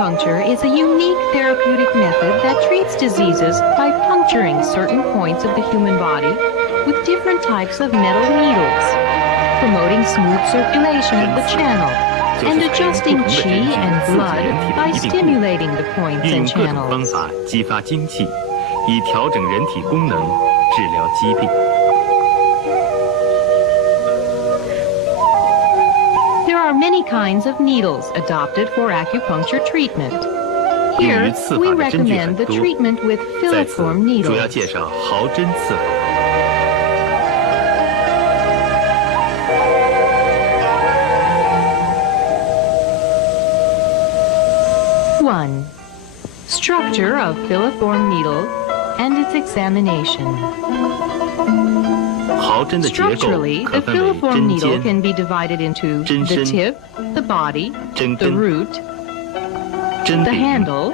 Acupuncture is a unique therapeutic method that treats diseases by puncturing certain points of the human body with different types of metal needles, promoting smooth circulation of the channel, and adjusting qi and blood by stimulating the points 运用 and 各种方 channels. 法激发精气，以调整人体功能，治疗疾病。 There are many kinds of needles adopted for acupuncture treatment. 用于 Here, 刺 we 法的针具很 recommend the 多。 treatment with 在此 filiform 主要 needles. 介绍毫针刺法。 1. Structure of filiform needle and its examination. 毫针的结构 Structurally, 可 the 分为 filiform 针 needle 尖、 can be divided into 针 the 身、 tip, the body, 针 the 根、 root, 针 the 柄、 handle,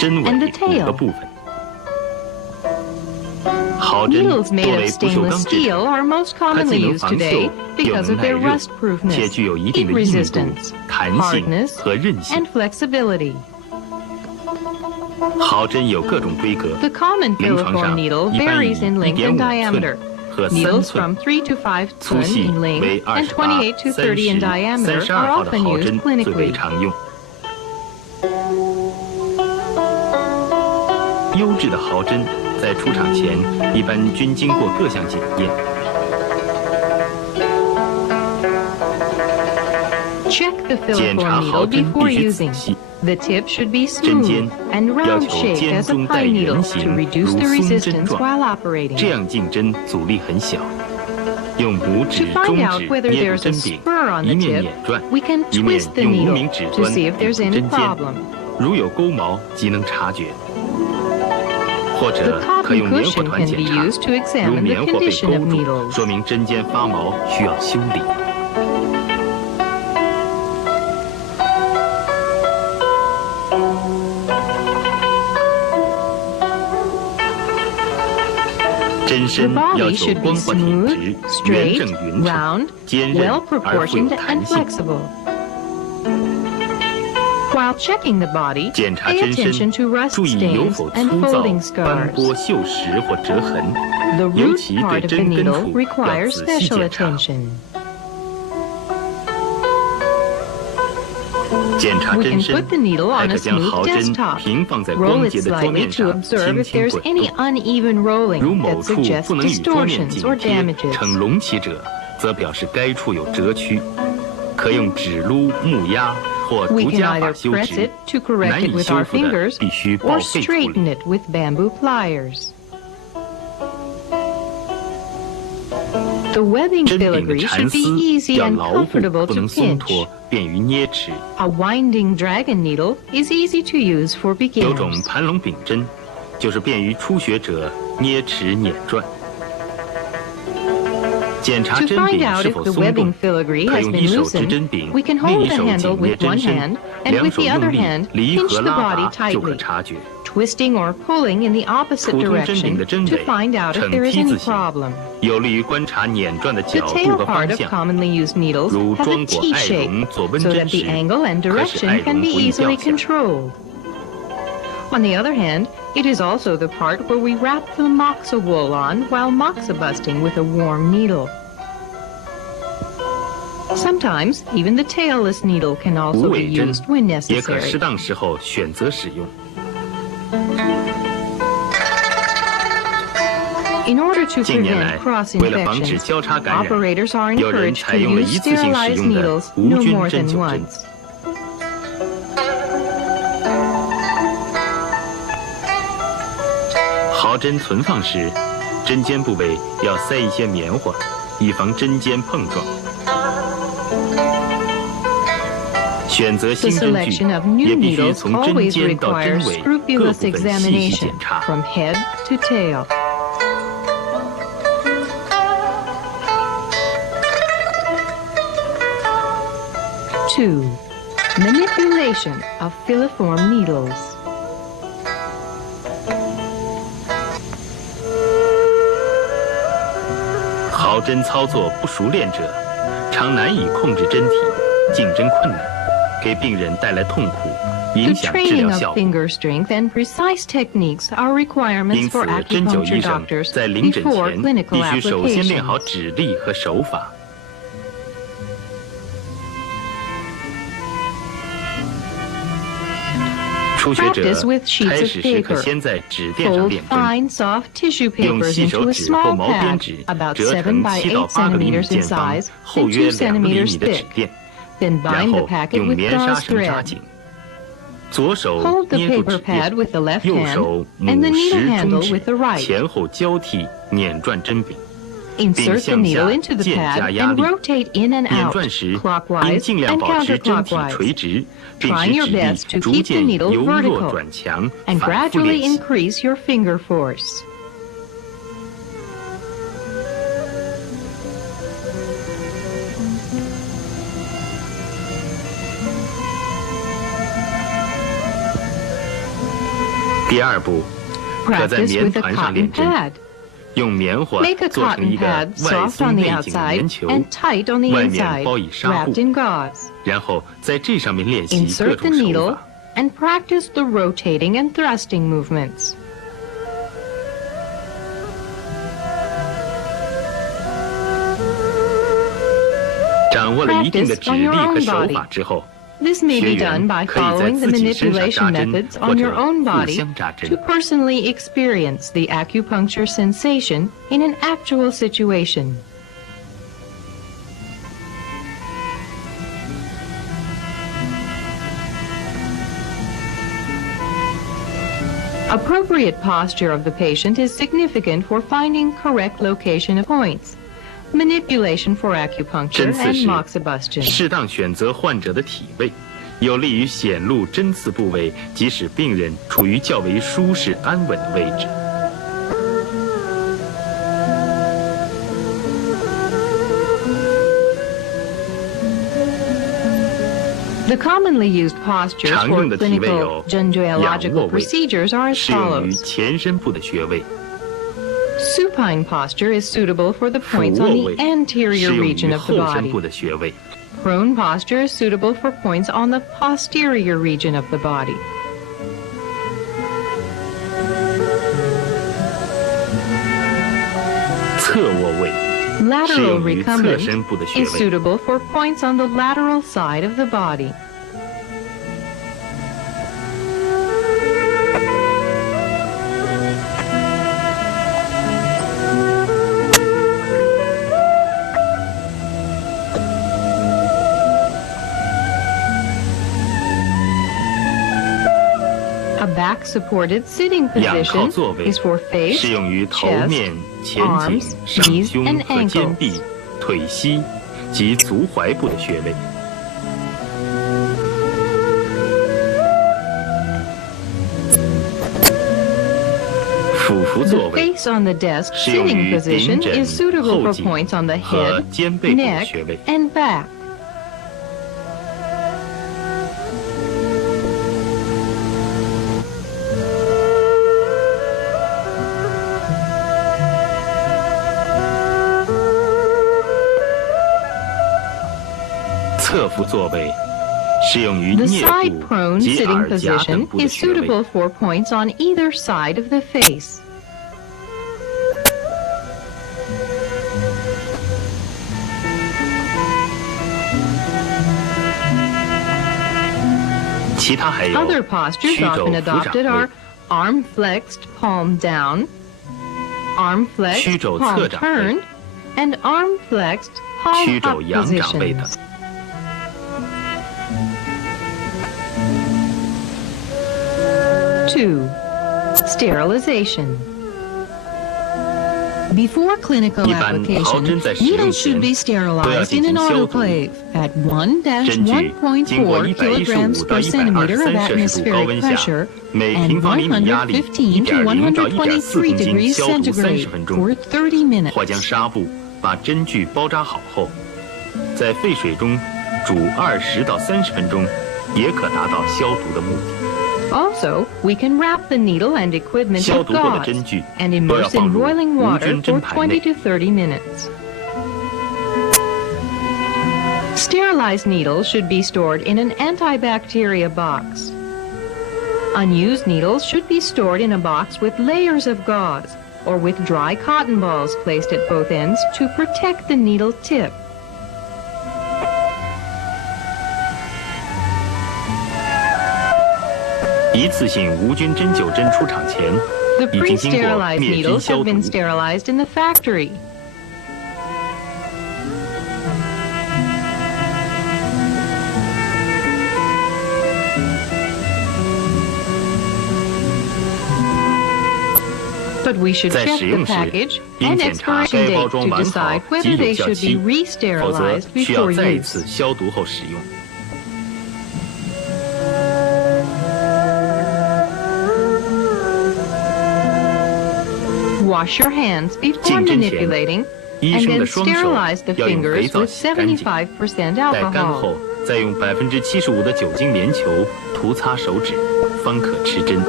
针 and the 尾 tail 5个部分。毫针 Needles 多 made 为 of 不锈 stainless 钢制 steel 成， are most 它既 commonly 能 used 防 today 锈，又 because 能 of 耐 their 热， rustproofness, 且具有一定 heat 的硬度、 resistance, 弹性 hardness, 和韧性 and。flexibility. 毫针有各种规格， The common 临床 filiform 上 needle 一般以 varies in length and 1.5 寸 diameter. 和3 Needles 寸 from 3 to 5粗 ton 细 in 为 length and 28、 28 to 30 in 30、 diameter 32 are 号的 often 毫 used 针最为 clinically. 常用。优质的毫针在出厂前一般均经过各项检验。 Check the 检查 filiform 毫 needle 针 before 必须 using. 仔细， The tip should be 针尖 smooth and 要 round 求 shaped 尖 as a 中带 pine 圆 needle 形， to 如 reduce the 松针 resistance 状， while operating. 这样进针阻力很小。用拇 To 指、 find 中 out 指 whether 捏住 there's a 针柄， spur on 一 the 面 tip, 捻转， we can 一面 twist the 用无 needle 名指 to 端 see if 抵 there's 住 any 针尖， problem. 如有钩毛即能察觉。或 The 者可 cotton 用棉花 cushion 团 can 检 be 查， used to 如 examine the 棉花被 condition 勾 of 住， needles. 说明针尖发毛需要修理。针 The 身要 body 求 should be 光滑挺直 smooth,、圆 straight, 正匀称、 round, 坚韧 well 而富有 proportioned, 弹 and 性。 flexible. While checking the body, 检查 pay 针 attention 身， to rust 注意有 stains 否 and 粗糙、 folding 斑 scars. 驳、锈蚀或折痕， The 尤 root 其对 part of the 针根 needle 处要 requires 仔细 special 检查。 attention. 检查 We 针 can 身 put the needle 还 on 可 a 将 smooth 毫针 desktop. 平放在 Roll 光 it 洁的桌 slightly 面 to 上， observe 轻 if 轻 there's 滚 any 动。 uneven 如 rolling 某 that 处 suggests 不能与桌面 distortions 紧 or 贴， damages. 呈隆起者，则表示该处有折曲，可用指撸、木压或 We 竹 can 夹法 either 修 press 直 it。to correct 难 it 以 with 修 our 复的， fingers 必须 or 报废处 straighten 理。 it with bamboo pliers. The webbing 针柄的 filigree 缠 should be 丝 easy 要 and 牢固， comfortable 不 to 能松 pinch. 脱，便于捏持。 A winding dragon needle is easy to use for 有种 beginners. 盘龙柄针，就是便于初学者捏持捻转。检查 To 针 find 柄 out 是 if 否 the 松 webbing 动， filigree 可 has 用 been 一手持 loosened, 针柄， we can 另 hold 一 the 手 handle 紧捏 with one 针身， hand and 两 with 手 the 用 other 力 hand 离 pinch 合 the 拉 body 拔就可 tightly, 察觉。 twisting or pulling in the opposite 普通针柄 direction 的针 to 尾 find out if 呈 there is 梯 any 字形， problem. 有利于观察捻转的 The 角度 tail 和 part 方 of 向。 commonly used needles 如 has 庄 a 果 T 爱 shape 绒左温 so 针 that the 时， angle and 可使爱 direction can 绒 be 不易掉 easily 下。 controlled. On the other hand, it is also the part where we wrap the moxa wool on while moxa busting with a warm needle. Sometimes, even the tailless needle can 无 also be 尾针 used when 也可适 necessary. 当时候选择使用。 In order to 近年来 prevent，cross 为了防止 infections, 交叉感染， operators are 有人 encouraged 采 to 用了 use 一次性使 sterilized 用的 needles 无 no 菌 more 针 than 灸针。 once. 毫针存放时，针尖部位要塞一些棉花，以防针尖碰撞。选择 The 新针具 selection of new 也必须 needles 从针 always 尖到针 requires 尾各部 scrupulous 分细细 examination 检查。 from head to tail. Two, manipulation of filiform needles. 毫针操作不熟练者，常难以控制针体，竞争困难。给病人带来痛苦，影 The 响治 training 疗 of 效果。 finger strength and precise techniques are 因 requirements 此 for，针灸 acupuncture 医生 doctors 在临诊 before 前 clinical 必须首先练好 applications. 指力和手法。初学者 Practice with sheets 开 of 始时可 paper. 先在纸垫上 Fold 练针， fine, soft tissue 用 papers 细 into 手 a 指或 small 毛边 pad 纸 about 折 7 成 by 7到 8 8个厘米 centimeters in 见方， size 厚 and 约 2 2厘米 centimeters 的纸 thick. 垫， Then 然 bind the 后 packet 用 with 棉纱 gauze 绳扎 thread. 紧。左手 Hold the 捏住 paper 纸垫 pad，with the left 右 hand 手 and the 拇 needle 食中 handle 指 with the right. 前后交替捻转针柄， Insert the 向下 needle into the 渐加 pad 压 and 力。 rotate in and 捻 out, 转时应 clockwise 尽量 and 保持针体 counterclockwise. 垂直，并 Try 使 your 指力 best to 逐 keep the 渐 needle 由弱 vertical 转强， and 反复练 gradually 习。 increase your finger force. 第二步，可在 Practice 棉 with a 团上 cotton 练针， pad. 用棉花 Make a 做成 cotton 一个 pad 外 soft 松 on the 内紧的棉 outside 球， and tight on the 外面 inside, 包以纱 wrapped 布， in gauze. 然后在这上面练习各 Insert the 种手 needle 法。 and practice the rotating and thrusting movements. 掌握了一定的 Practice 指 on 力 your 和 own 手 body. 法之后， This may 学 be 员 done by 可以在 following the 自己身上 manipulation 扎针， methods 或 on your 者 own 互 body 相扎 to 针。 personally experience the acupuncture sensation in an actual situation. Appropriate posture of the patient is significant for finding correct location of points. Manipulation for acupuncture 针刺 and 时， moxibustion. 适当选择患者的体位，有利于显露针刺部位，即使病人处于较为舒适安稳的位置。 The commonly used postures 常 for 用的体位 clinical 有 gendrological 仰卧位， procedures are as 适用于 follows. 前身部的穴位； Supine posture is suitable for the 俯 points 卧 on 位 the 适 anterior 用 region 于 of the 后身部 body. 的穴位。 Prone posture is suitable for points on the posterior region of the body. “侧卧位” 适 Lateral 用于侧 recumbent 身部的穴 is 位。 suitable for points on the lateral side of the body. A back-supported sitting 仰靠 position 坐位 is for face, 适用于头 chest, 面、前颈 arms,、上 knees, 胸 and 和肩 ankles. 臂、腿膝及足踝部的穴位。 俯伏座 The 位 face on the desk 适用 sitting 于 position 顶枕、 is suitable 后 for 颈 points on the 和 head, 肩背部的 neck, 穴位。 and back. “侧伏座位”适用于 The 颞 side 部 prone 及 sitting 耳夹等 position 部的 is 穴位。 suitable for points on either side of the face. 其他还有 Other postures 曲肘 often 扶掌 adopted 位 are、arm flexed, palm down, arm flexed, 曲肘 palm 侧掌位 turned, and arm flexed, palm 曲 up 肘仰掌位等 positions.。 2. Sterilization. Before clinical 一般刨针 application, 在使用 needles 前 should be 都要 sterilized 进 in 行 an 消毒。 autoclave at 针具经过 1-1.4 kilograms 115到 per centimeter of 123摄氏度高 atmospheric 温下 pressure，每 and 平方厘米压力 115 to 1.0到1.4 123公斤 degrees 消毒30 centigrade 分钟， for 30 minutes. 或将纱布把针具包扎好后，在沸水中煮20到30分钟，也可达到消毒的目的。 Also, we can wrap the needle and equipment 消 with 毒后的 gauze 针具 and 都要 immerse 放 in 入 boiling 无 water 菌 for 针盘 20 内。 to 30 minutes. Sterilized needles should be stored in an antibacteria box. Unused needles should be stored in a box with layers of gauze or with dry cotton balls placed at both ends to protect the needle tip. The 一次性无菌针灸针出厂前， The 已经经过 pre-sterilized 灭菌 needles 消 have 毒 been。sterilized in the factory. But we should 在 check 使 the 用时， package 应 and 检查 expiration 该包 date 装 to 完好 decide 及 whether 有 they 效 should 期 be， 否则 re-sterilized 需要 before 再一 use. 次消毒后使用。 Wash your hands before 进针前， manipulating 医 and 生的 then 双手 sterilize the 要用肥 fingers 皂 with 洗干净， 75% 待干 alcohol. 后再用75%的酒精棉球涂擦手指，方可持针。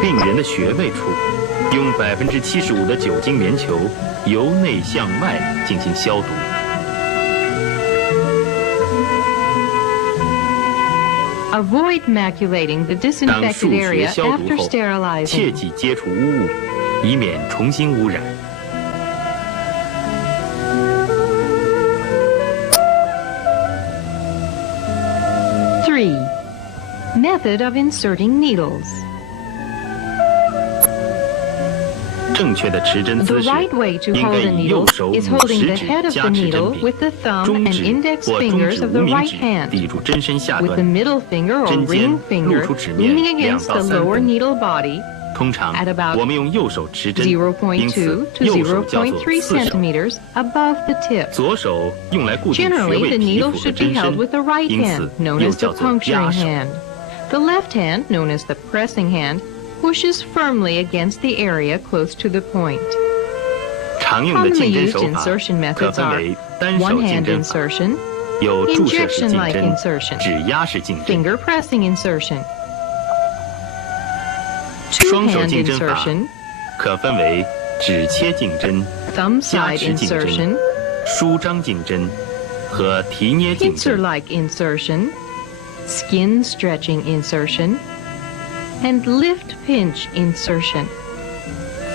病人的穴位处，用75%的酒精棉球由内向外进行消毒。 Avoid maculating the 当 disinfected 数学 area 消毒 after 后，切 sterilizing. 忌接触污物，以免重新污染。 3. Method of inserting needles. 正确的持针 The 姿势 right way to 应 hold 该 a 以右 needle 手 is 拇 holding 食 the 指 head of 夹 the 持针 needle 柄， with the thumb 中 and 指 index 或中 fingers 指 of 无 the 名 right 指 hand, 抵住针身下 with the 端， middle finger or 针尖 ring finger 露出指面 leaning 2 against 到 the 3 lower 分。 needle body 通常 at about 我们用右手持针，因 0.2 此 to 右手叫做 0.3 刺手， centimeters above the tip. 左手用来固定穴 Generally, 位 the 皮 needle 肤和 should be 针 held 身， with the right 因 hand, 此 known 又 as 叫 the 做压 puncturing 手。 hand. The left hand, known as the pressing hand, pushes firmly against the area close to the point. 常用的 Commonly 竞针 used 手法 insertion 可 methods 分 are 为单手 one 竞 hand 针法， insertion, 有注射式竞 injection-like 针、 insertion, 指压式竞针。 finger pressing insertion, 双手 two-hand 竞针法 insertion, 可分为指切竞针、 thumb 夹 side 持竞针、 insertion, 舒张竞针和提捏竞针。 pincer-like insertion, skin stretching insertion, and lift pinch insertion.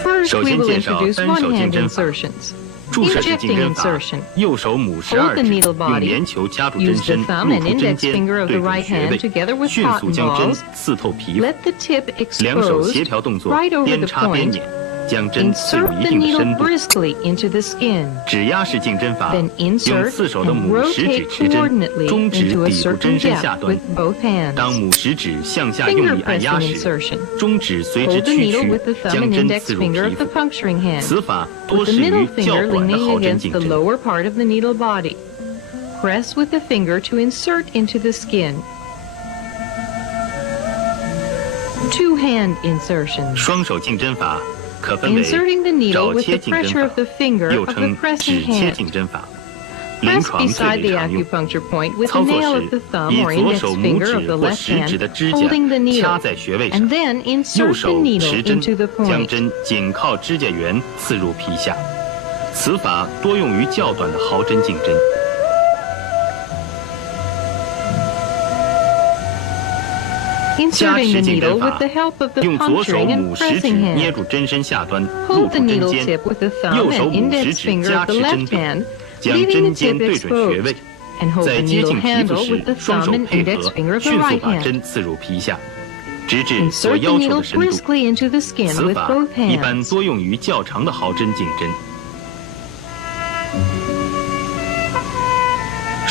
First, 首 we 先 will 介绍 introduce 单手竞 one-hand 针法。 insertions. 注射式竞 Injecting 针法 insertion.，右手拇食 Hold 二 the 指 needle 用 body, 棉球夹住针 use the 身， thumb 露 and 出针 index 尖， finger of 对 the 准 right 穴 hand 位， together with 迅速 cotton 将针 balls. 刺透皮肤。 Let the tip 两手 expose 协调动作 right，over 边 the 插边 point. 捻，将针刺入 Insert 一 the 定的 needle 深度。 briskly into the skin. 指压式竞针法， Then 用 insert 刺手的 and 拇食指 rotate 持针， coordinately 中指 into a 抵住针 certain 身下 depth 端。 with both hands. 当拇食指向下用 Finger 力按压 pressing 时， insertion. 中指随之 Hold the 屈 needle 曲 with the，thumb 将 and 针 index 刺入 finger 皮 of the 肤。 puncturing hand. 此法多 With the 适于 middle 较 finger 短的 leaning 毫针 against 竞 the 针。 lower part of the needle body. Press with the finger to insert into the skin. Two-hand insertion. 双手竞针法可分为 Inserting the needle 找 with 切 the 竞针 pressure of 法 the，finger 又 of the 称指 pressing 切 hand. 竞针法，临 Press 床最 beside 为 the 常用。 acupuncture point with the 操作 nail 时 of the thumb 以 or 左 index 手拇 finger of 指 the 或 left 食指 hand, 的指甲 holding the 掐 needle, 在穴位上 and，then 右 insert the 手 needle 持针 into the 将 point. 针紧靠指甲缘刺入皮下。此法多用于较短的毫针竞针。 夹 Inserting 持 the 竞针 needle 法 with the help of the 用左手 puncturing and 拇食指 pressing 捏 hand. 住针身下端，露 Hold 出 the 针 needle 尖， tip with the thumb 右手 and 拇食 index 指 finger 夹 of the 持针 left 柄， hand, 将 leaving 针 the 尖 tip 对准穴位 exposed,。and hold 在 the 接 needle 近皮肤 handle 时 with the，双 thumb 手 and 配 index 合， finger of the 迅速 right 把 hand. 针刺入皮下，直至所 Insert the 要求 needle 的深度。 briskly into the skin 此 with 法 both 一般 hands. 多用于较长的毫针竞针。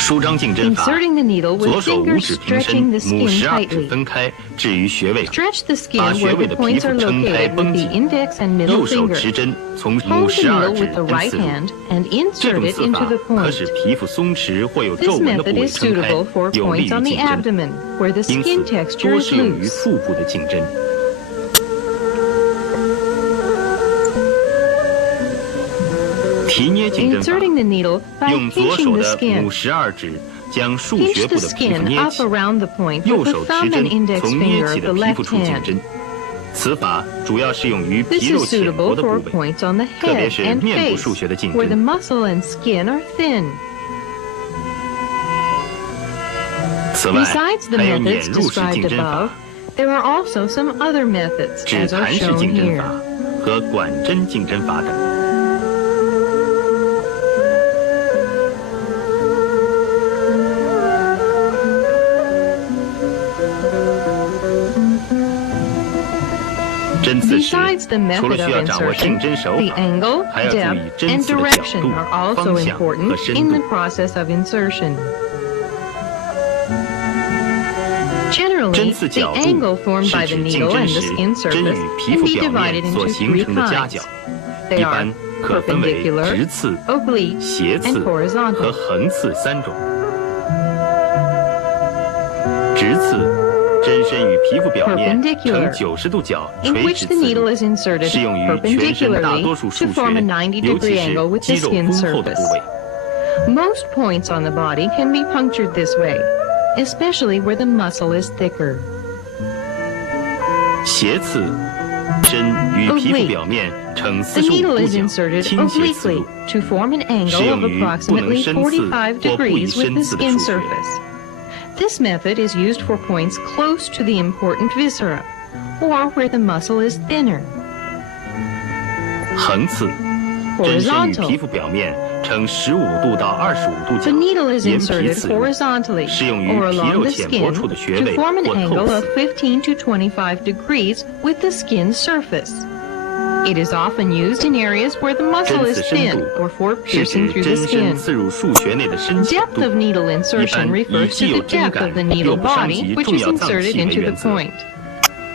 舒张竞针法， Inserting the needle 左 with 手五 fingers 指平 stretching 伸， the 拇 skin 食二指 tightly. 分开，置于穴位上， Stretch the skin 把 where 穴位 the 的皮 points 肤 are 撑开 located 绷 with 紧 the，index and middle 右手 finger. 持针从拇 Hold the 食二 needle 指 with the 针 right 刺入。 hand and 这 insert 种 it 刺 into 法 the 可 point. 使皮肤松弛或有 This 皱纹的 method 部位 is 撑开 suitable for， 有利 points 于 on the 竞针。 abdomen where the 因 skin 此， texture 多 is 适用于 loose. 腹部的竞针。提捏竞针法， Inserting the needle by 用左 pinching 手 the 的 skin. 拇食二指将数 Pinch 学 the 部的皮肤 skin 捏 up 起， around the point 右 with the 手持 thumb 针 and index 从捏 finger 起 of 的 the 皮肤 left 处进 hand. 针。此法主要适用于 This 皮肉 is 浅薄 suitable 的 for 部位， points on the 特别 head 是 and 面部 face, 数学的进 where the 针。 muscle and skin are thin. 此外， Besides the 还有 methods 碾入式 described 竞针法 above,、there are also some other methods, 指 as are 弹式 shown 竞针 here. 法和管针竞针法等。针刺时， Besides the 除了 method 需要 of 掌握竞 insertion, 针手 the 法， angle, 还要注意 depth, 针 and 刺的角 direction 度、 are also 方向和 important 深 in the 度。 process of insertion. 针 Generally, 刺 the 角度 angle formed 是 by the 指竞 needle 针 and the 时 skin 针 surface 与皮 can 肤 be 表 divided 面所 into 形 three 成的夹角， kinds. 一 They 般 are 可分为 perpendicular, 直刺、 oblique, 斜 and 刺和 horizontal. 横刺3种。直刺，针身与皮肤表面呈 Perpendicular, 90度角 in 垂 which 直 the 刺 needle 入， is inserted 适用于全身大多 perpendicularly 数 to 数学， form a 90尤其 degree angle 是 with 肌 the 肉 skin 丰厚的部 surface. 位。 Most points on the body can be punctured this way, especially where the muscle is thicker. 斜刺，针与皮肤表面呈 The needle 45 is 度角 inserted 倾斜刺 obliquely 入， to form an 适 angle 用 of 于不能 approximately 深刺45或不宜 degrees with 深 the 刺的 skin 数学。 surface. This method is used for points close to the important viscera, or where the muscle is thinner. 横刺，针身与 Horizontal. 皮肤表面呈15度到25度 The 角， needle is 沿皮 inserted 刺入， horizontally 适用于 or 皮肉 along the 浅薄 skin 处的穴 to 位 form an 或透 angle of 刺。 15 to 25 degrees with the skin surface. It is often used in areas where the muscle 针 is 刺深 thin 度 or for 是 piercing 指 through the 针身 skin. 刺入数穴内的深浅 Depth 度。 of needle insertion 一般以 refers 既 to 有 the 针 depth 感 of the 又 needle 不伤 body 及 which 重 is 要脏 inserted 器为 into the 原则。 point.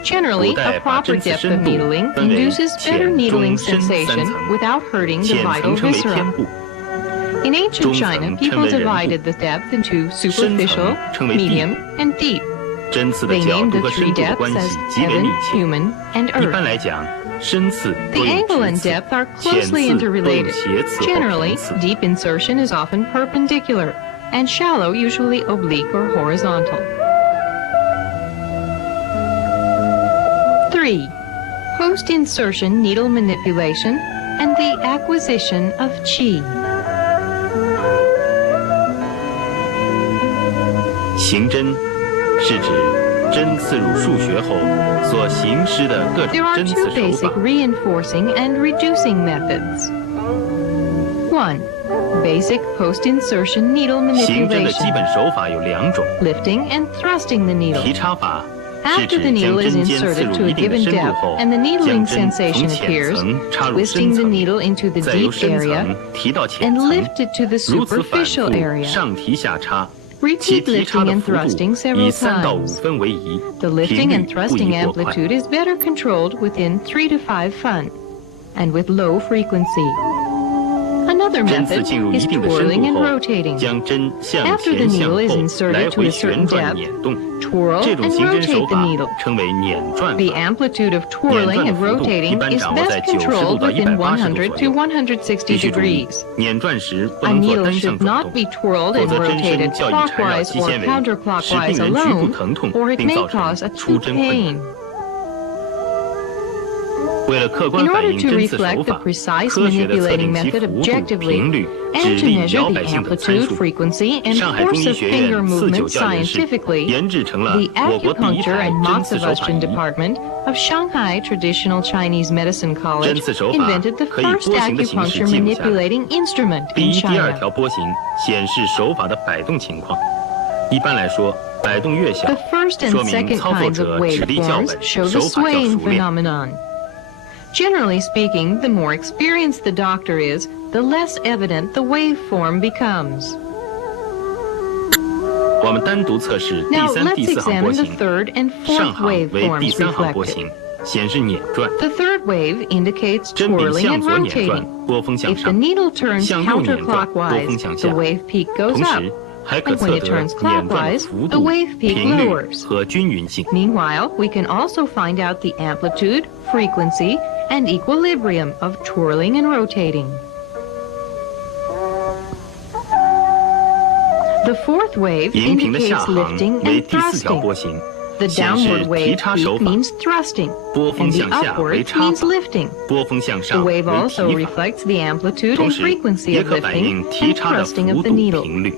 Generally, 古代 a 把 proper 针刺 depth 深 of 度 needling 分为 induces better 浅、 needling 中、深3 sensation 层， without hurting the 浅 vital 层称为天 viscera. 部， In ancient 中 China, 层 people 称为人部， divided the depth into 深 superficial, 层称为地 medium, and deep. 针刺的 They 角 named 度 the 和 three 深度的 depths 关系 as 极为 heaven, 密切。 human, and 一般 earth. 来讲，深刺 The 多用 angle 直 and 刺， depth are 浅 closely 刺多用 interrelated. 斜刺或 Generally, 平刺。 deep insertion is often perpendicular, and shallow usually oblique or horizontal. 3. Post-insertion needle manipulation and the acquisition of qi. 行针是指针刺入数穴后所行施的各 There 种 are 针 two 刺手 basic 法。 reinforcing and reducing methods. 1. Basic post-insertion needle 行针的基 manipulation, 本手法有2种， lifting and thrusting the needle. 提插法是 After 指 the 将 needle is 针尖刺 inserted 入 to a 一定的 given 深度 depth 后， and the 将 needling 针 sensation 从浅 appears, 层插入 twisting 深 the 层， needle into the 再由 deep 深 area 层提到浅 and 层， lift it to the 如此反 superficial 复 area. 上提下插。其 Repeat 提插 lifting 的 and 幅度 thrusting 以 several 3到5 times. 分为宜， The 频 lifting 率 and 不 thrusting 宜过快。 amplitude is better controlled within 3 to 5 fun and with low frequency. Another 针刺 method 进入一 is 定的深 twirling 度 and 后， rotating. 将针向 After the 前向 needle is 后 inserted 来 to 回 a 旋 certain 转 depth, 捻动， twirl 这种 and 行针手 rotate the 法 needle. 称为捻转 The 法。 amplitude of 捻 twirling 转的 and 幅度一 rotating 般 is 掌握在 best 90度 controlled 到 within 180 度 100 左 to 右。 160必须注意 degrees. 捻转时不 A 能做 needle 单向 should 转 not 动， be twirled 否 and 则针身 rotated 较易缠绕 clockwise 肌 or 纤维，使 counterclockwise 病人局部 alone, 疼痛， or it 并 may 造 cause 成 acute 出针困 pain. 难。为了客观 In 反 order 映 to 针刺手 reflect the 法， precise 科学地测 manipulating 定其 method 幅度、 objectively 频率、 and 指 to 力、 measure 摇 the 摆性等参 amplitude, 数， frequency, and 上海中 force 医 of 学 finger 院刺 movement 灸教研室 scientifically, 研制成了 the 我国第一 Acupuncture 台 and 针刺手法 Moxibustion 仪。 Department of Shanghai Traditional Chinese Medicine 针 College 刺手法 invented the 可以 first 波形的形式 acupuncture 记录下来。 manipulating instrument 第 in 一、第二 China. 条波形显示手法的摆动情况。一般来说，摆动越小， The first and 说明 second 操作 kinds 者 of 指力较 waveforms 稳， show 手 the 法较 swaying 熟练。 phenomenon. Generally speaking, the more experienced the doctor is, the less evident the waveform becomes. 我们单独测试第 Now 3、 let's 第4行波 examine the 形， third and 上 fourth 行为第 waveforms 3行波 reflected. 形，显示捻转。 The third wave indicates 针柄 twirling 向 and 左捻转 rotating. ，波峰向 If the 上； needle turns 向右捻转，波峰 counterclockwise, 向 the 下。 wave peak goes 同 up. 时，还可 And 测 when it 得 turns 捻转的 clockwise, 幅 the 度、 wave peak 频率 lowers. 和均匀性。 Meanwhile, we can also find out the amplitude, frequency, and equilibrium of twirling and rotating. The fourth wave 荧屏的下 indicates 行 lifting 为 and 第4条 thrusting. 波形， The 显示 downward 提 wave 插手 peak 法， means thrusting, 波峰 and the 向下为 upward 插 means 法， lifting. 波峰向 The 上为 wave also 提法。 reflects the amplitude 同 and 时， frequency 也 of 可反映 lifting 提 and 插的 thrusting 幅 of the 度 needle. 频率。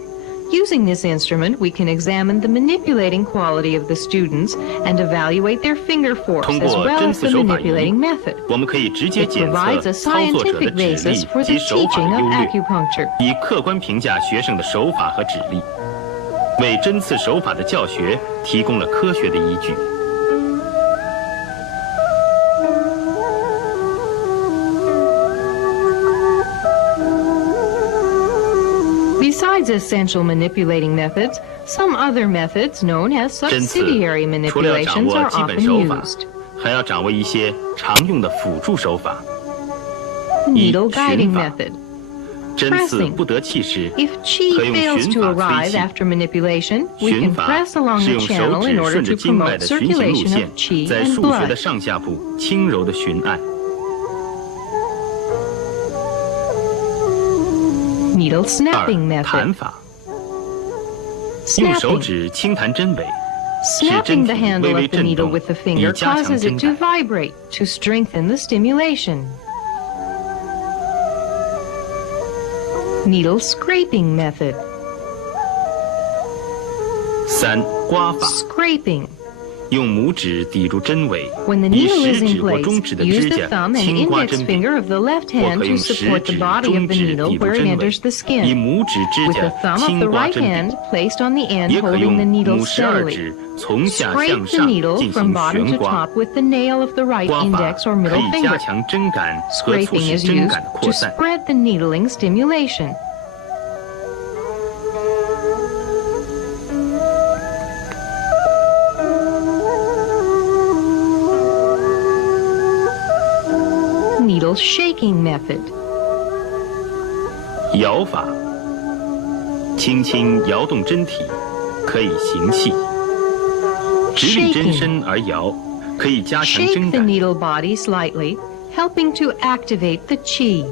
Using this instrument, we can examine the manipulating quality of the students and evaluate their finger force 通 as 过 well 针 as 刺 the 手法仪 manipulating method. 我们可以直接 It 检 provides 测 a 操作者的 scientific 指 basis 力 for 及 the 手法 teaching 的 of 优劣， acupuncture. 以客观评价学生的手法和指力，为针刺手法的教学提供了科学的依据。 Besides essential manipulating methods, some other methods known as 针刺 subsidiary 除了要掌 manipulations 握 are 基本 often 手法 used. 还要掌握一些常用的辅助手法。 Needle guiding 循法 method. 针刺 Pressing. 不得气时， If chi 可用 fails 循 to 法催 arrive 气。 after manipulation, we 循 can 法 press along 是 the 用手 channel in 指 order 顺着 to 经脉 promote 的循行路 circulation 线 of，chi 在 and 数学的 blood. 上下部轻柔的循按。 Needle snapping 2. 弹 method. 法，用手 Snapping. 指轻弹针尾， Snapping the 使针体 handle 微微 of the 震 needle 动， with the 以 finger 加强 causes 针 it to 感。 vibrate to strengthen the stimulation. Needle scraping method. 3. 刮法， Scraping. 用拇指抵住针尾， When the 以 needle is 食 in 指或 place, 中指的 use 指 the 甲 thumb and 轻刮 index 针柄， finger of the left 或 hand 可 to 用食 support 指、 the body 中 of the 指 needle 抵住 where it 针尾 enters the，以 skin, 拇指指 with 甲 the thumb of 轻 the 刮 right 针柄， hand placed on the end 也可 holding 用 the needle 拇12 steadily. 指从下 Scrape 向 the 上 needle 进 from 行 bottom 旋 to 刮。 top with the nail of the right 刮法 index or 可 middle 以加 finger. 强针感和促 Scraping 使 is 针 used 感的 to 扩散。 spread the needling stimulation. Needle shaking method. 摇法，轻轻摇动针体，可以行气；直立针身而摇，可以加强 Shake 针 the 感。 needle body slightly, helping to activate the qi.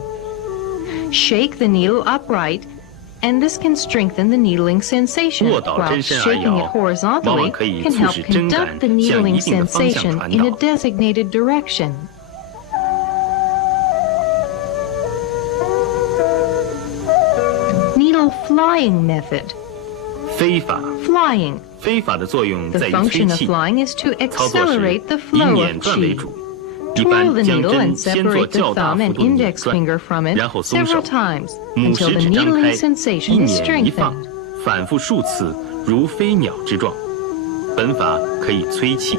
Shake the needle upright, and this can strengthen the needling sensation, 卧倒 while 针身而 shaking it 摇，往 horizontally 往可以 can 促 help 使针感 conduct the 向 needling 一定的方向 sensation 传 in a 导。 designated direction. Needle flying method. 飞法， Flying. 飞法的作用 The 在于催 function of 气， flying is to 操作时 accelerate the 以 flow 碾 of 断为 qi. 主。一 Twirl 般 the 将 needle 针 and 先做 separate the 较大 thumb 幅 and 度碾 index 断， finger from it 然后松手 several，times 拇 until 食 the 指张 needling 开，一 sensation is 捻一放 strengthened.，反复数次，如飞鸟之状。本法可以催气。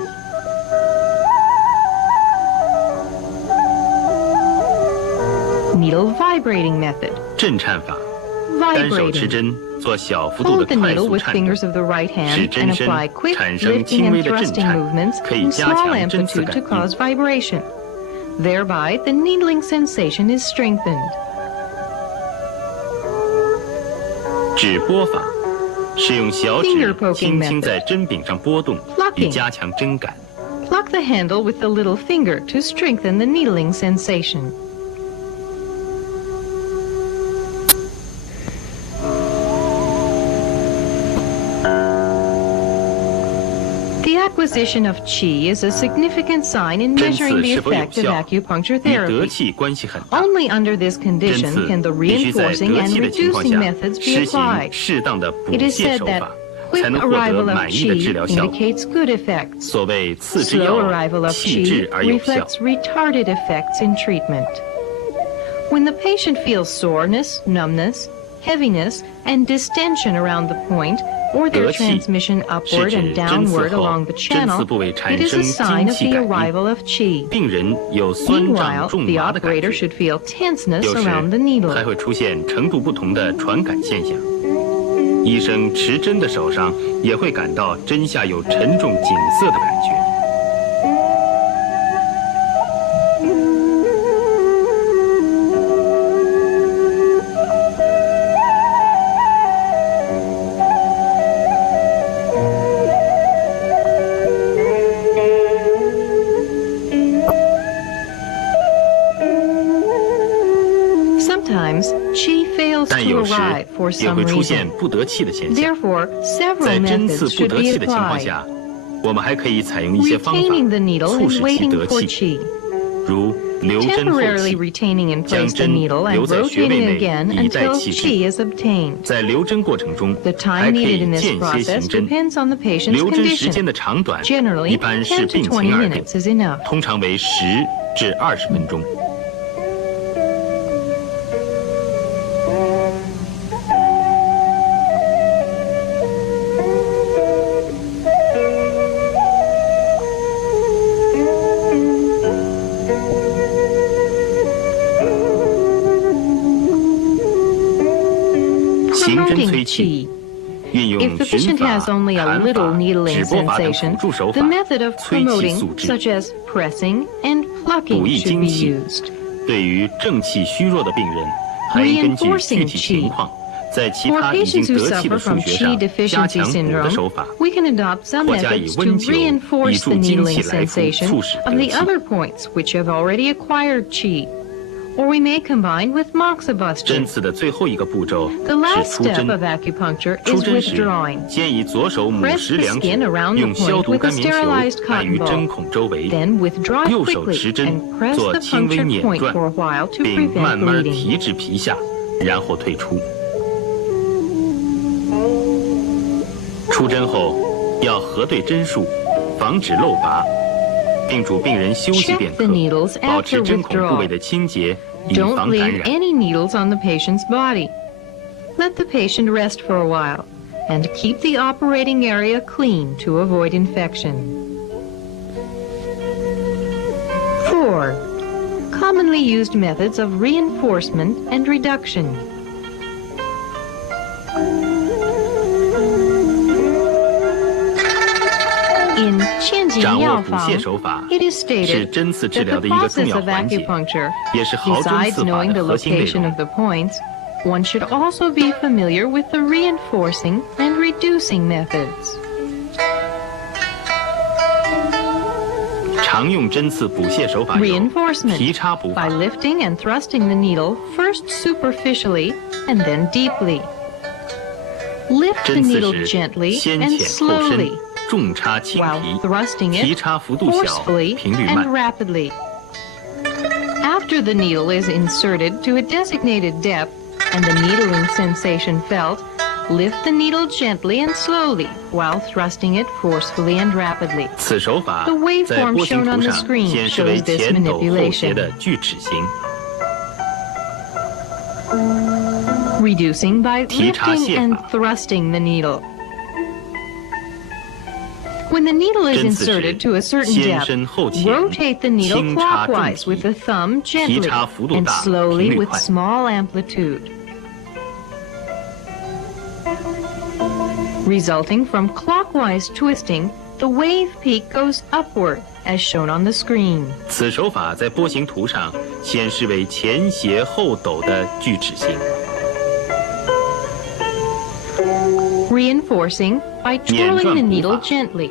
Needle vibrating method. 震颤法，单手持 Vibrating. 针做小幅度的 Hold the 快 needle 速 with 颤动， fingers of the right 使 hand 针 and 身 apply quick 产生 lifting 轻 and 微的震 thrusting 颤， movements 可以 in 加 small 强针刺 amplitude 感 to 应。 cause vibration. Thereby, the needling sensation is strengthened. 指拨法是用小 Finger 指 poking 轻轻 method 在针柄上拨动， Plucking 以加强针感。 Pluck the handle with the little finger to strengthen the needling sensation. The acquisition of qi is a significant sign in 针 measuring 刺 the 是否有 effect of 效， acupuncture 与得 therapy. 气关系很大。 Only under this 针 condition 刺 can the 必须在 reinforcing 得 and 气的情况 reducing 下 methods be 施行 applied. 适当的补 It is 泻 said 手 that 法， quick 才能获得 arrival of 满意的治 qi 疗效果。 indicates good effects. 所谓次之 Slow 要 arrival of 气滞 qi 而有效。 reflects retarded effects in treatment. When the patient feels soreness, numbness, heaviness, and distension around the point, or their 得气 transmission 是 upward 指 and 针刺 downward 后 along the 针刺 channel, 部位 it 产 is 生 a sign 精 of 气 the 感应， arrival of qi. 病人有酸胀 Meanwhile, 重 the 麻的感 operator 觉， should feel tenseness 有时 around the needle. 还会出现程度不同的传感现象。医生持针的手上也会感到针下有沉重紧涩的感觉。 Sometimes Sometimes qi fails 但 to 有时 arrive for 也 some 会出现 reason. 不得气的现象。 Therefore, 在 several 针刺 methods 不 should 得 be 气的情况 applied. 下，我们还可以采用一些方法 Retaining the needle 促 and 使其 waiting 得 for 气， qi. 如留针后 Temporarily 气， retaining in 将 place the 针 needle 留 and 在穴位 rotating 内 again 以待 until 气滞。 qi is obtained. 在留针过程中， The 还 time 可以 needed in this 间歇 process 行针。 depends on the patient's 留针时间 condition. 的长短 Generally, 一般是10 to 病 20情而定， minutes is enough. 通常为10至20分钟。行针 Promoting 催气， qi. 运用 If the 循 patient 法、 has only a 弹 little 法、 needling 指拨法等 sensation, 辅助手 the 法 method of 催气速 promoting, 制， such as pressing and 补 plucking, 益 should 精 be 气。 used. 对于正气虚弱的病人，还应根据具体情况，在其 For 他已经 patients who 得气 suffer 的数 from 穴 qi 上加 deficiency 强补的手 syndrome, 法， we can adopt some 或加以 methods to 温灸，以 reinforce the 助精 needling 气来复， sensation 促使 of 得 the 气。 other points which have already acquired qi. Or we may combine with 针 moxibustion. 刺的最后一个步骤 The 是 last 出 step 针。 of acupuncture 出 is 针时， withdrawing. 先以左手拇 Press 食 the 两指 skin，around the 用消 point 毒 with a 干棉球 sterilized 按于 cotton 针 ball. 孔周围， Then withdraw 右手 quickly 持针 and press 做 the 轻微 punctured 捻 point 转 for a while to 并慢 prevent 慢 bleeding. 提至皮下，然后退出。出针后要核对针数，防止漏拔，并嘱病人休息 Check 片 the 刻， needles 保持 after 针孔部位 withdrawal. 的清洁，以 Don't 防感 leave 染。 any needles on the patient's body. Let the patient rest for a while and keep the operating area clean to avoid infection. 4. Commonly used methods of reinforcement and reduction. In 掌握 Qianjin 药补泻方, 手法 it is 是 stated 针刺治 that 疗 the 的一个重 process 要 of 环节， acupuncture, 也是毫针 besides 刺法 knowing 的 the 核心内 location 容 of。the points, one should also be familiar with the reinforcing and reducing methods. 常用针刺补泻手法有 Reinforcement 提插补 by 法、 lifting and thrusting the needle first superficially and then deeply. Lift the 针刺 needle 时 gently 先 and 浅后深 slowly，重插轻 while 提， thrusting 提 it 插幅度小， forcefully 频率 and 慢。 rapidly. After the needle is inserted to a designated depth and the needling sensation felt, lift the needle gently and slowly while thrusting it forcefully and rapidly. 此手法 The waveform 在波形 shown 图 on the 上 screen 显示为 shows this 前斗后斜 manipulation. 的锯齿形。 Reducing by 提插 lifting 泻 and 法 thrusting the needle. When the needle is 针刺 inserted to a 时 certain 先 depth, 深后浅， rotate the needle 轻插重 clockwise 提 with the thumb 提 gently 插幅度 and 大， slowly 频率 with 快。 small amplitude. Resulting from clockwise twisting, the wave peak goes upward, as shown on the screen. 此手法在波形图上显示为前斜后陡的锯齿形。 Reinforcing by twirling the needle 捻转补法。 gently.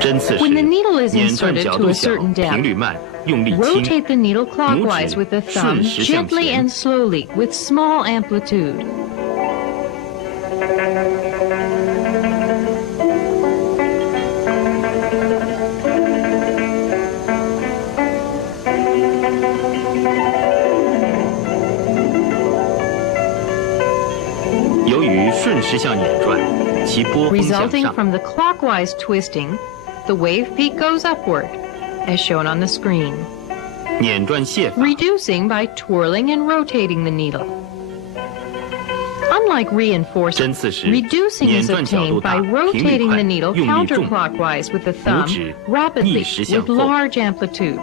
针刺时 When the needle is 捻转 inserted 角 to 度 a 小， certain 频率 depth, 慢，用力轻。 rotate the needle clockwise with the thumb 顺时向 gently 前。 and slowly with small amplitude. “由于顺时向捻转，其波峰向 Resulting 上。 from the clockwise twisting, the wave peak goes upward, as shown on the screen. 捻转泻法 Reducing by twirling and rotating the needle. Unlike reinforcing, 针刺时 reducing 捻 is 转角度 obtained 大， by 频率 rotating 快 the，needle 用力重。 counterclockwise with the thumb 指 rapidly 逆时向 with 后。 large amplitude.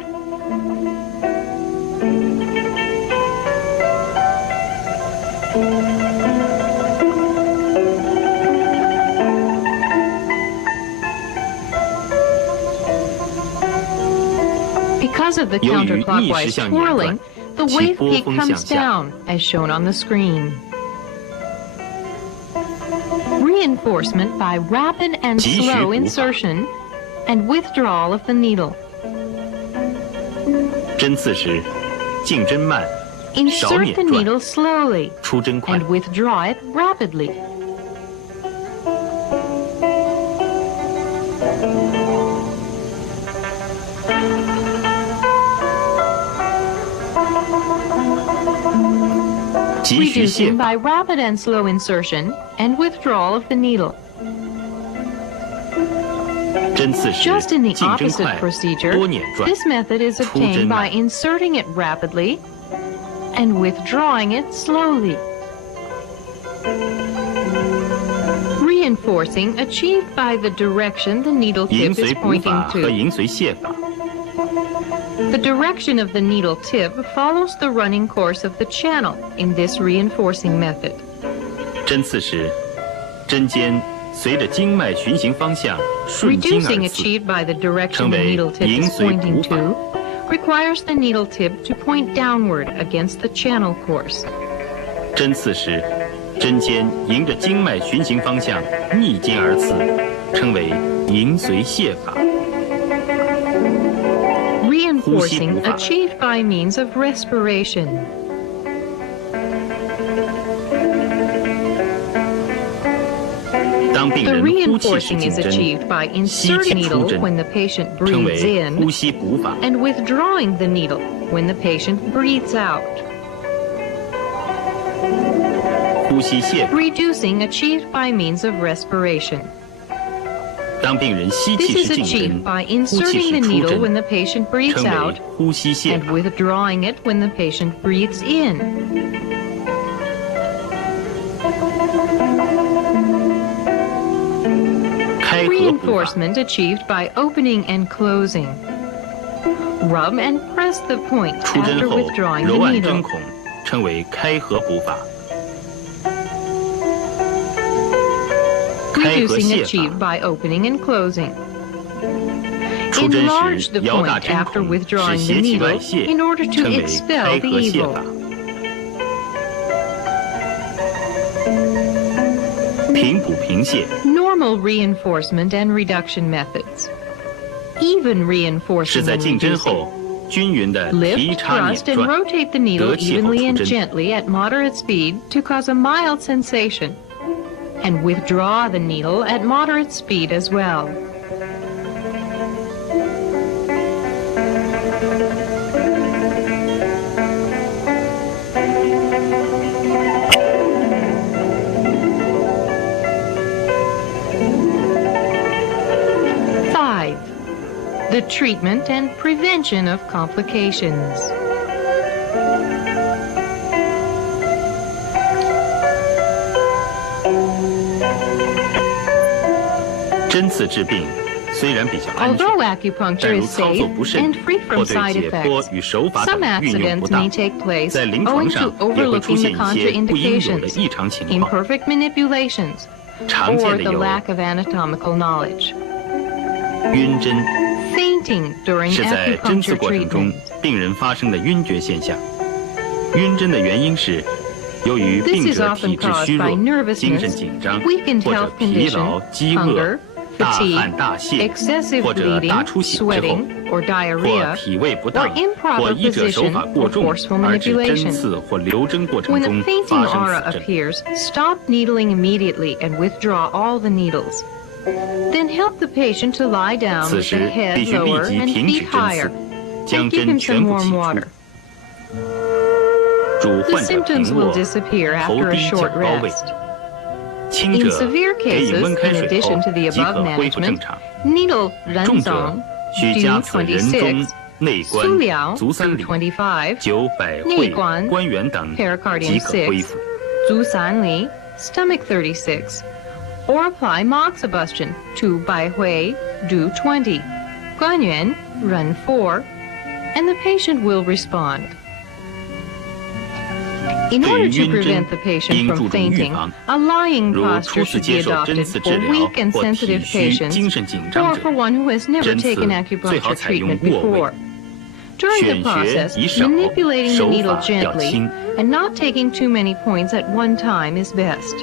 Because of the 由于逆时 counterclockwise 向捻 twirling, 转， the 其 wave 波 peak 峰向 comes 下。 down, as shown on the screen. Reinforcement by rapid and 急需 slow 补法。 insertion and withdrawal of the needle. 针刺时，进针慢，少 Insert 捻 the 转， needle slowly 出针快 and。withdraw it rapidly. Reducing 急需卸 Reducing 法， by rapid and slow insertion and withdrawal of the needle. 针刺时 Just in the 进针 opposite 快， procedure, 多捻转， this method is 出针 obtained by 慢。 inserting it rapidly and withdrawing it slowly. Reinforcing achieved by the direction the needle 银 tip 随 is 补 pointing 法和 to. 银随卸法， The direction of the needle tip follows the running course of the channel in this reinforcing method. 针刺时，针尖随着经脉循行方向顺经 Reducing 而刺， achieved by the direction the 称为 needle tip 银 is 随 pointing 补法。 to requires the needle tip to point downward against the channel course. 针刺时，针尖迎着经脉循行方向逆经而刺，称为银随卸法。 Reinforcing 呼吸补法。 achieved by means of respiration. 当病 The 人呼气时 reinforcing 进 is 针， achieved by 吸气 inserting 出 needle 针， when the patient 称 breathes 为呼 in 吸补法。 and withdrawing the needle when the patient breathes out. 呼吸卸法， Reducing achieved by means of respiration. 当病人吸 This 气 is 时进 achieved 针， by 呼气 inserting 时 the 出 needle when 针， the patient breathes 称 out 为呼吸卸 and 法。 withdrawing it when the patient breathes in. 开合补法， Reinforcement achieved by opening and closing. Rub and press the point 出针 after 后 withdrawing the 揉按针 needle. 孔，称为开合补法。开合 Reducing 卸 achieved 法， by opening and closing. 出针 Enlarge 时 the 摇大 point 针 after 孔，使 withdrawing the 邪气外 needle 泄， in order to 称为 expel 开 the 合卸 evil. 法。平补平泻， Normal reinforcement and reduction methods. Even 是 reinforcing 在 and 进针 reducing. 后均匀的提 Lift, 插捻 thrust, and 转， rotate the needle 得气后 evenly 出 and 针。 gently at moderate speed to cause a mild sensation. And withdraw the needle at moderate speed as well. Five, the treatment and prevention of complications. 针刺治病虽然比较安全， Although acupuncture 但如 is 操 safe 作不慎 and free 或 from 对 side 解剖 effects, 与手法 some 等运用不 accidents 当 may，take place 在临床 owing 上 to 也会出 overlooking 现 the 一些不应有的 contraindications, 异常情况。 imperfect manipulations, 常见 or 的 the 有 lack of anatomical knowledge. 晕针， Fainting during 是在针刺 acupuncture 过程中 treatment. 病人发生的晕厥现象。晕针的原因是由于 This 病 is 者 often 体质 caused 虚 by 弱、精神 nervousness, 紧张， weakened 或者 health 疲劳、 condition, 饥饿、 hunger, 大 fatigue, 汗大泻， excessive 或者 bleeding, 大出血之后， sweating, or 或 diarrhea, 体位不 or 当， improper 或医者手 position 法过 or 重， forceful 而致针 manipulation. 刺或留针过程 When a 中 fainting 发生 aura 死症。 appears, stop needling immediately and withdraw all the needles. Then help the patient to lie down 此 with the 时 head 必须立 lower 即 and 停止 feet 针 higher, 刺，将 and give 针 him 全 some 部 warm 取 water. 出。主 The 患者 symptoms 平 will 卧， disappear 头 after a 低脚 short 高位， rest. 轻 In 者 severe 给予 cases, 温开 in 水 addition 后 to the 即 above 可恢复 management, 正常。 needle 重者 ranzong, 需加 do 此人中 26, 内关、 Suliao, 足三 do 里、 25, 九百会内关、关元等即 pericardium 可恢 6, 复。 Zhu Sanli, stomach 36, or apply moxibustion to Bai Hui, do 20, Guanyuan, run 4, and the patient will respond. In 对 order 于 to 晕针 prevent the patient 应 from 注重预 fainting, 防， a lying 如 posture 初次 should be 接受针 adopted 刺治 for 疗 weak and 或体 sensitive 虚、 patients 精神紧张 or 者 for，one who has never 针刺 taken 最好 acupuncture 采用 treatment 卧位 before. During 选 the 穴 process, 以少， manipulating the 手 needle 法较 gently 轻。 and not taking too many points at one time is best.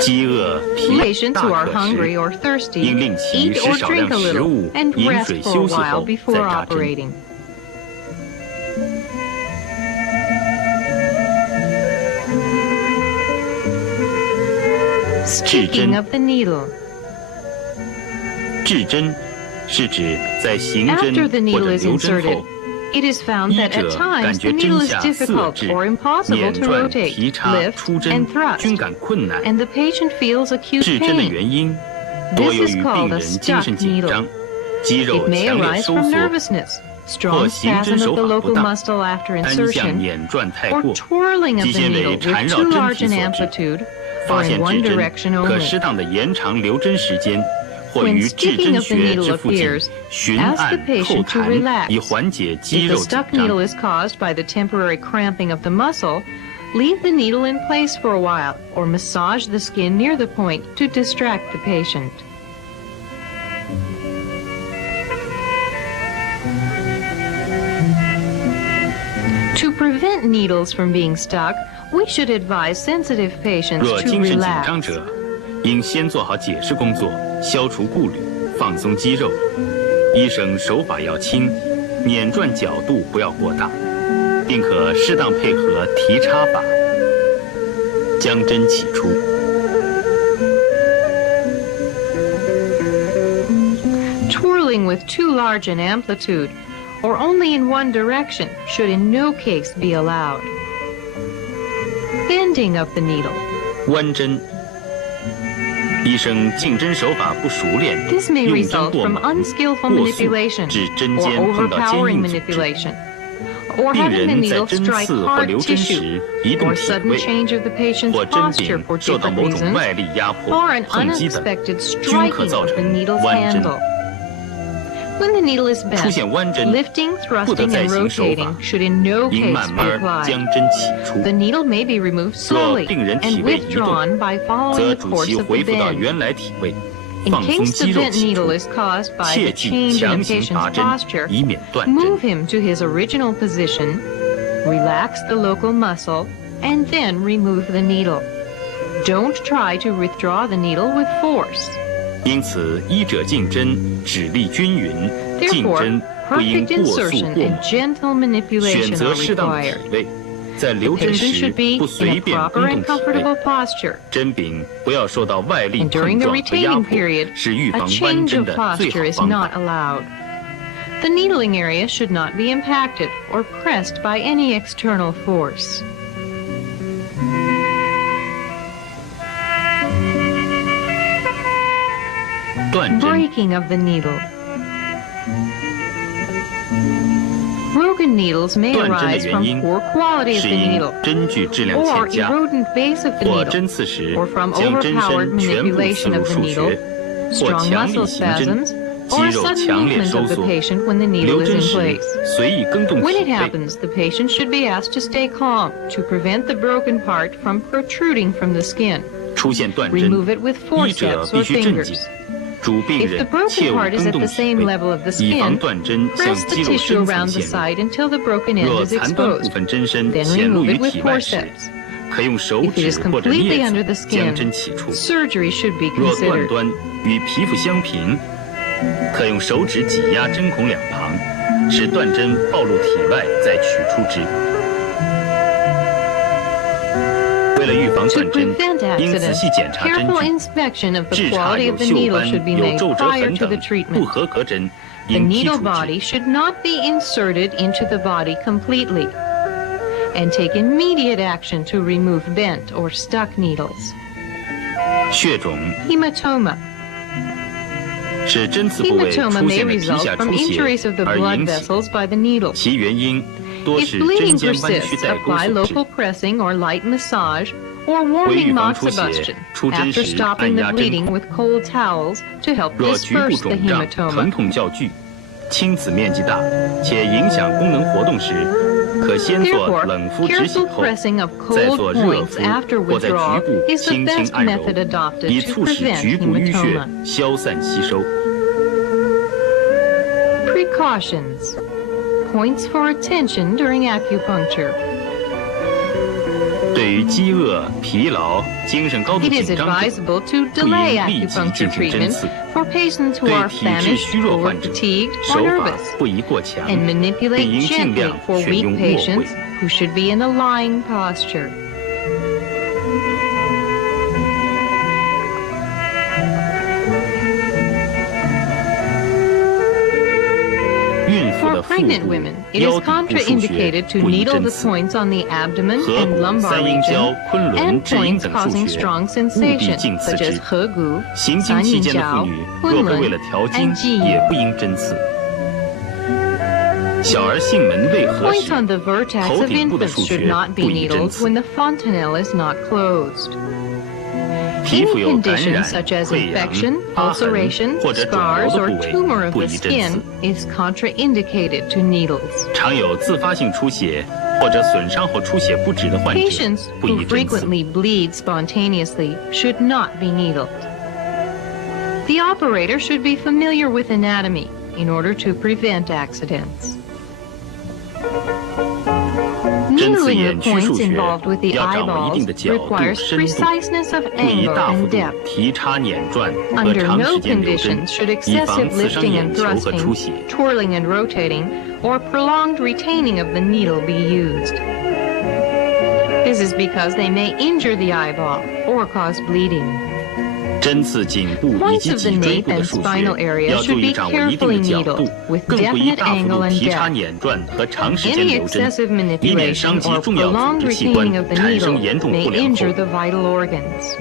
饥饿皮 Patients 大 who are 可 hungry 食， or thirsty 应令其 eat 食 or 少 drink 量 a 食 little 物， and 饮 rest 水 for a 休息 while 后 before 再扎针。 operating. Sticking of the needle. 治针是指在行针 After the 或 needle 者 is 留针 inserted, 后， it is found 医 that 者 at 感 times 觉 the 针 needle is 下色 difficult 质、 or impossible 捻 to 转、 rotate, 提插、 lift, 出针 and thrust, 均感困难。 and the patient feels acute 治针的 pain. 原因多 This 由 is 于 called 病 a 人精 stuck 神紧张、 needle. 肌肉 It may 强烈 arise 收 from 缩， nervousness, 或 strong 行针 spasm 手 of the 法不 local 当， muscle after 单向 insertion, 捻转太 or 过， twirling of 即 the 先 needle 为 with 缠绕 too 针 large 体 an 所致。 amplitude, 发 or in 现 one 治针 direction 可 only. 适当的延长留针时间，或 When 于治 sticking 针 of the 穴 needle 之附近 appears, 循 ask the 按后 patient to 弹， relax. 以缓解肌 If the 肉紧 stuck 张 needle。is caused by the temporary cramping of the muscle, leave the needle in place for a while or massage the skin near the point to distract the patient. To prevent needles from being stuck, we should advise sensitive patients 若 to 精神紧张 relax. 者，应先做好解释工作，消除顾虑，放松肌肉。医生手法要轻，捻转角度不要过大，并可适当配合提插法，将针起出。 Twirling with too large an amplitude or only in one direction should in no case be allowed. Bending of the needle. 弯针，医生进针手法不熟练， This may 用针 result 过 from 猛、 unskillful 过速， manipulation 致针 or 尖碰到坚 overpowering 硬组织。 manipulation, or 病 having the 人在 needle 针 strike 刺或 hard 留针 tissue, 时移动 or 体 sudden 位， change of the patient's 或针 posture 柄 for 受到 different 某种 reasons, 外力压迫、 or an 碰击等， unexpected 均可 striking 造 of the 成 needle's 弯针。 handle. When the needle is 出 bent, 现弯针， lifting, 不得 thrusting, 再 and 行手法 rotating，should in no 应 case 慢 be 慢 applied. 将针起出。 The needle may be removed slowly 病人 and 体位移动， withdrawn by following 则 the 主 course 其 of the 恢复到 bend. 原来体位， In 放松 case 肌 the 肉 bent 起 needle 出， is caused by 切 the 忌 change in 强 the 行拔 patient's 针， posture, 以免断针。 move him to his original position, relax the local muscle, and then remove the needle. Don't try to withdraw the needle with force. 因此，医者进针指力均匀，进 Therefore, 针不应 perfect 过速 insertion 过 and 猛， gentle 选 manipulation 择 are 适当的 required. 体位，在 The 留针 patient 时 should be 不 in 随 a 便 proper 弓 and 动体位， comfortable posture. 针柄不要受到外力 And 碰 during the 撞和压 retaining 迫， period, 是预 a 防弯 change 针 of 的最 posture 好 is 方 not 法。 allowed. The needling area should not be impacted or pressed by any external force. 断针， Breaking of the needle. Broken needles may 断针的 arise 原 from 因 poor quality of 是 the 因 needle 针具质量 or 欠佳， erodent base of the 或 needle, 针刺时 or from 将针 overpowered 身全部刺 manipulation 入 of the 数 needle, 穴，或 strong 强力 muscle 行针， spasms, 肌 or a 肉 sudden 强烈 movement 收 of the 缩。 patient when the needle 留 is 针 in 时 place. 随意更动 When 体 it 位， happens, the patient should be asked to stay calm to prevent the broken part from protruding from the skin. 出现断针， Remove it with 医者 forceps 必 or 须镇静 fingers.，主病 If the 人 broken 切勿 part is 更 at 动 the 体 same 位， level of the 以防 skin, 断针向 press the 肌肉 tissue 深层 around the 陷入。 side until the broken end 若 is 残端部 exposed. 分针身 Then 显露 remove 于 it with 体外时， forceps. 可用手 If it 指 is 或者 completely 镊 under the 子将 skin, 针起出。 surgery should be 若断 considered. 端与皮肤相平，可用手指挤压针孔两旁，使断针暴露体外，再取出之。为了预防 To 断针， prevent 应仔 accidents, 细检查针 careful 具， inspection of the 制查 quality 有 of the 锈 needle 斑、 should be 有 made 皱折 prior 痕 to 等 the 不 treatment. 合格针， The 应剔 needle 除 body 之。 should not be inserted into the body completely. And take immediate action to remove bent or stuck needles. 血肿 Hematoma. 是针刺部位 Hematoma 出 may 现的皮 result 下 from 出血 injuries of the 而 blood 引起， vessels by the needle. 其原因多 If 是针 bleeding 尖弯曲 persists, 带钩 apply 所致。 local pressing or light massage or 为预 warming 防出血， moxibustion 出针 after 时 stopping 按 the 压针 bleeding 孔。 with cold towels to help 若局部 disperse the 肿胀、疼 hematoma. 痛较剧、青紫面积大且影响功能活动时，可先做 Therefore, 冷敷止血 careful 后， pressing of 再 cold 做热 points 敷 after 或在局 withdrawal 部 is the 轻轻 best 按揉， method adopted 以 to 促使 prevent 局部淤血 hematoma. 消散吸收。 Precautions. Points for attention during acupuncture. 对于饥饿、疲劳、精神高度 It is 紧张者， advisable to 不应 delay 立即 acupuncture 进行针 treatment 刺。 for patients who 对 are 体质 famished 虚弱 or 患者， fatigued or 手法 nervous, 不宜过强， and 并 manipulate 应尽 gently 量 for 选 weak 用卧位。 patients who should be in a lying posture. 孕妇 For 的腹 pregnant 部、 women, it 腰 is 底部数 contraindicated 穴 to 不宜 needle 针 the 刺， points on the abdomen 合 and 谷、 lumbar 三阴交 region,、昆仑、 and 至阴 points 等数 causing 穴 strong 务必 sensation, 禁刺 such 之 as。合谷、行经期间的妇女，若非为了调经，也不应针刺。小儿囟门未合 Points 时， on the vertex 头 of 顶部的 infants 数 should 穴 not be 不宜针 needled 刺。 when the fontanelle is not closed. 皮肤 Any 有感染 condition、such as 溃疡 infection,、疤痕 ulceration, 或者肿瘤 scars, 的 or 部位， tumor of 不 the 宜针 skin 刺。 is contraindicated to needles. 常有自发性出血或者损伤后出血不止的患者， Patients 不 who 宜针刺。 frequently bleed spontaneously should not be needled. The operator should be familiar with anatomy in order to prevent accidents. 针刺 Needling the 眼区数 points 穴 involved with the 要掌握一定 eyeballs 的角度、 requires 深度， preciseness of 不宜 angle 大幅 and 度 depth. 提插捻转和 Under 长 no 时间留针， conditions should 以防 excessive 刺伤 lifting 眼 and 球和出 thrusting, 血。 twirling and rotating, or prolonged retaining of the needle be used. This is because they may injure the eyeball or cause bleeding. 针刺颈部以 Points 及 of the 脊椎 nape 部的 and 数 spinal 穴， area 要注 should 意 be 掌握一定 carefully 的角度 needled，with 更不宜 definite 大幅 angle 度 and 提插 depth. 捻转和长时间 Any 留针， excessive 以免伤 manipulation 及 or 重要组 prolonged 织器 retaining 官， of the 产生 needle 严重 may 不良后 injure。the vital organs.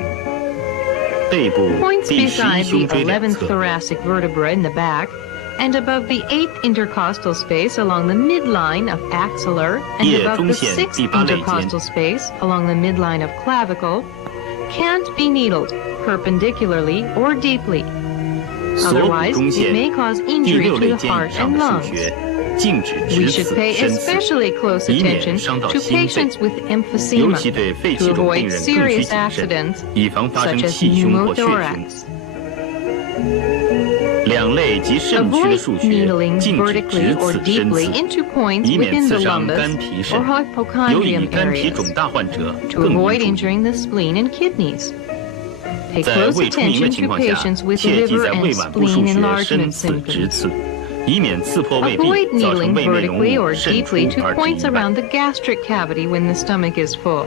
背部 Points 第11 beside 胸 the 椎两 11th 侧， thoracic vertebra in the back, and above the 8th intercostal space along the midline of axillar, and 腋 above 中 the 线 6th 第8肋间 intercostal space along the midline of clavicle, can't be needled perpendicularly or deeply. 锁骨 Otherwise, 中 it 线 may cause 第 injury 6 to 肋 the 间 heart 以上 and 的数 lungs. 穴，禁止 We 直 should 刺、 pay 深刺， especially close 以免 attention 伤到 to 心肺， patients with 尤 emphysema 其对肺 to 气肿病 avoid 人更需 serious 谨慎， accidents 以防发生 such as 气胸或血胸。 pneumothorax. 两肋及肾区的 Avoid 数穴 needling 禁止 vertically 直 or 刺、深 deeply 刺， into points 以免 within 刺 the 伤 lumbus 肝脾 or 肾。尤以 hypochondrium 肝脾 areas 肿大患者 to 更 avoid 应注意。 injuring the spleen and kidneys. Pay 在 close 未出名的 attention 情 to 况下， patients with 切忌 liver 在 and 胃脘部数 spleen 穴深 enlargement 刺、直 symptoms. 刺，以免刺破胃壁， Avoid 造成 needling 胃内容 vertically 物 or 渗出 deeply to 而致 points 意外。 around the gastric cavity when the stomach is full.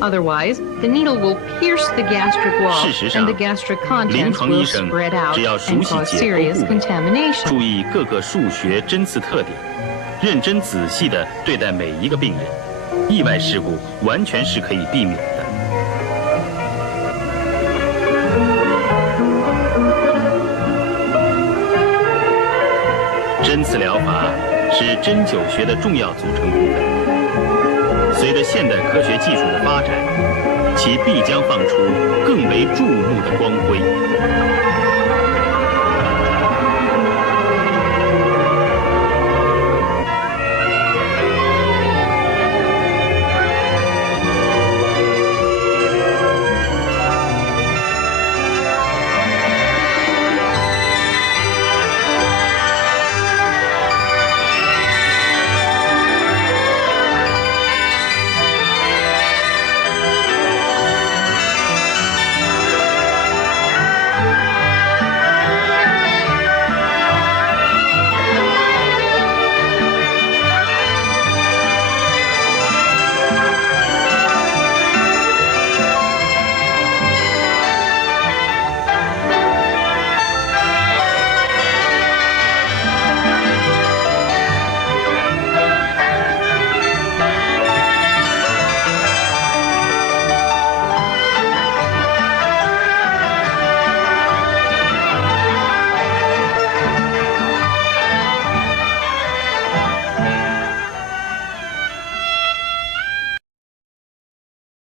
Otherwise, the needle will pierce the gastric wall 事实上， and the gastric 临 contents 床医 will 生 spread out 只要 and 熟悉 cause 解剖 serious 部位， contamination. 注意各个数穴针刺特点，认真仔细地对待每一个病人，意外事故完全是可以避免的。针刺疗法是针灸学的重要组成部分。随着现代科学技术的发展，其必将放出更为注目的光辉。